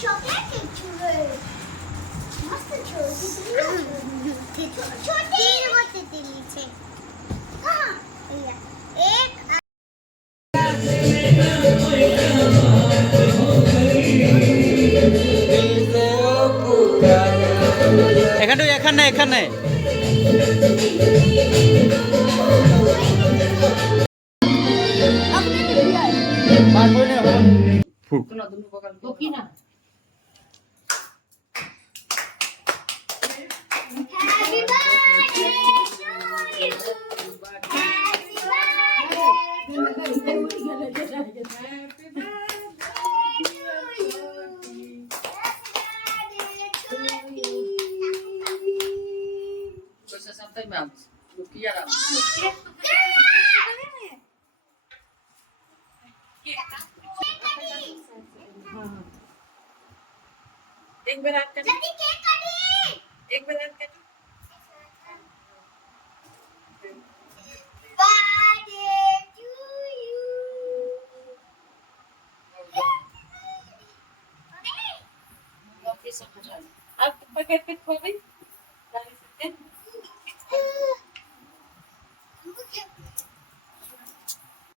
Chocolate cake chocolate मस्त छोटी छोटी मोटी तितली છે कहां एक এখানে Happy birthday to you. Happy birthday to you. Você senta aí mesmo. O que era? एक बार हाथ कर जल्दी केक काटी एक बार हाथ कर birthday to you वापस आ जा अब पकड़ के खोल भी